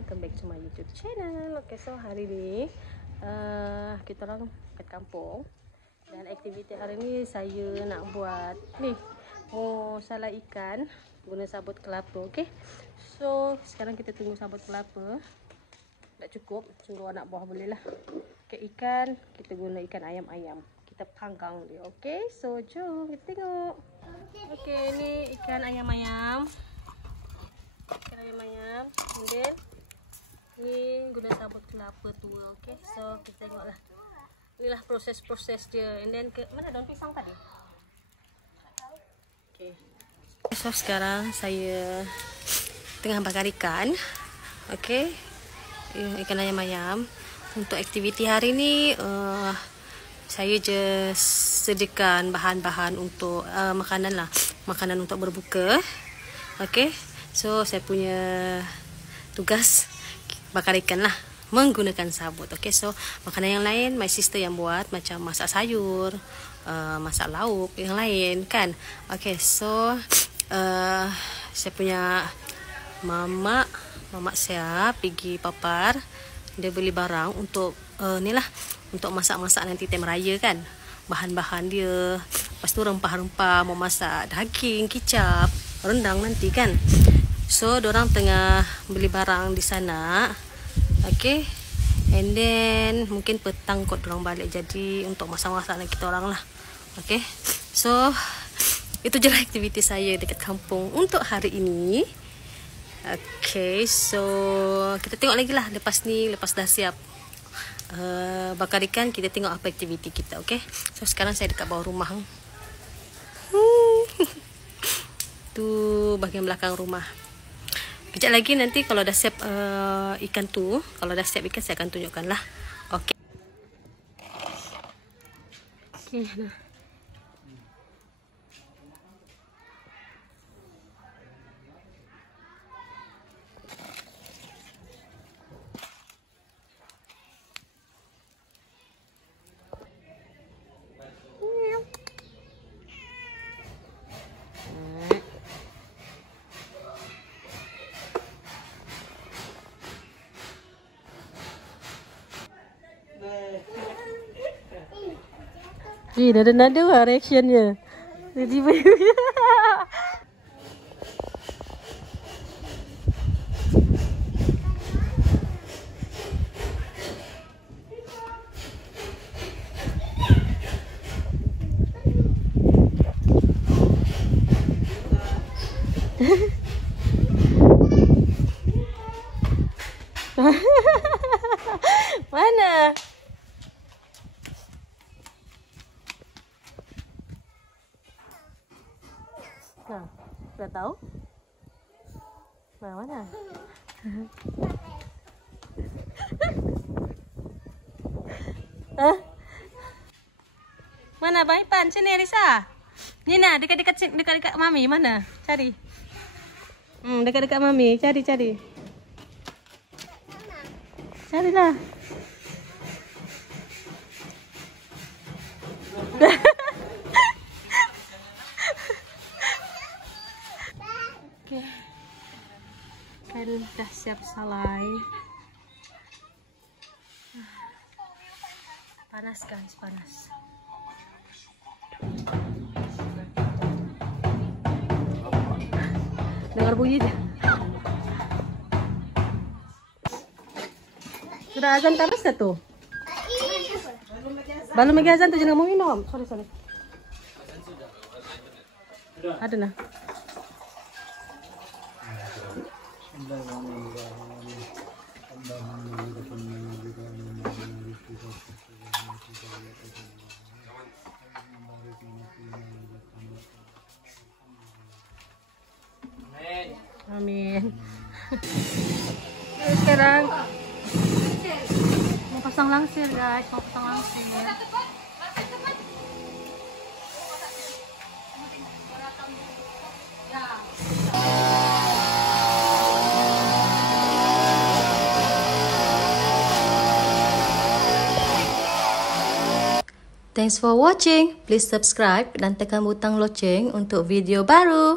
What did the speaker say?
welcome back to my YouTube channel. Okay, so hari ni kita orang kat kampung dan aktiviti hari ni saya nak buat ni salad ikan guna sabut kelapa. Okay, so sekarang kita tunggu sabut kelapa tak cukup, suruh anak buah boleh lah. Okay, ikan kita guna ikan ayam-ayam, kita panggang dia. Okay, so jom kita tengok. Okay, ni ikan ayam-ayam. Ayam-ayam, kemudian ni guna sabut kelapa tua. Okay, so kita tengoklah. Inilah proses-proses dia. And then mana daun pisang tadi? Okay, so sekarang saya tengah bakar ikan. Okay, ikan ayam-ayam. Untuk aktiviti hari ni saya je sediakan bahan-bahan untuk makanan lah, makanan untuk berbuka. Okay, so saya punya tugas bakar ikan lah menggunakan sabut. Okay, so makanan yang lain my sister yang buat, macam masak sayur, masak lauk yang lain kan. Okay, so saya punya mamak saya pergi papar, dia beli barang untuk ni lah, untuk masak-masak nanti time raya kan. Bahan-bahan dia, lepas tu rempah-rempah, mau masak daging, kicap, rendang nanti kan. So dorang tengah beli barang di sana. Okay, and then mungkin petang kot dorang balik, jadi untuk masak-masak kita orang lah. Okay, so itu je lah aktiviti saya dekat kampung untuk hari ini. Okay, so kita tengok lagi lah lepas ni, lepas dah siap bakar ikan, kita tengok apa aktiviti kita. Okay, so sekarang saya dekat bawah rumah. Tu bahagian belakang rumah. Kejap lagi nanti kalau dah siap ikan tu, kalau dah siap ikan saya akan tunjukkan lah. Okay. Okay, dah. Nada-nada lah reactionnya. Tiba-tiba. Mana? Nah, sudah tahu? Nah, mana? Hah? Mana Bang Ipan? Sini Risa. Nina, dekat-dekat Mami, mana? Cari. Dekat-dekat Mami, cari. Carilah. Okay. Kan dah siap salai. Panas guys, panas. Dengar bunyi je. Sudah azan panas dah tu? Belum lagi azan tu, jangan mau minum. Sorry. Ada nah. Amin. Sekarang mau pasang langsir guys, mau pasang langsir. Thanks for watching. Please subscribe dan tekan butang loceng untuk video baru.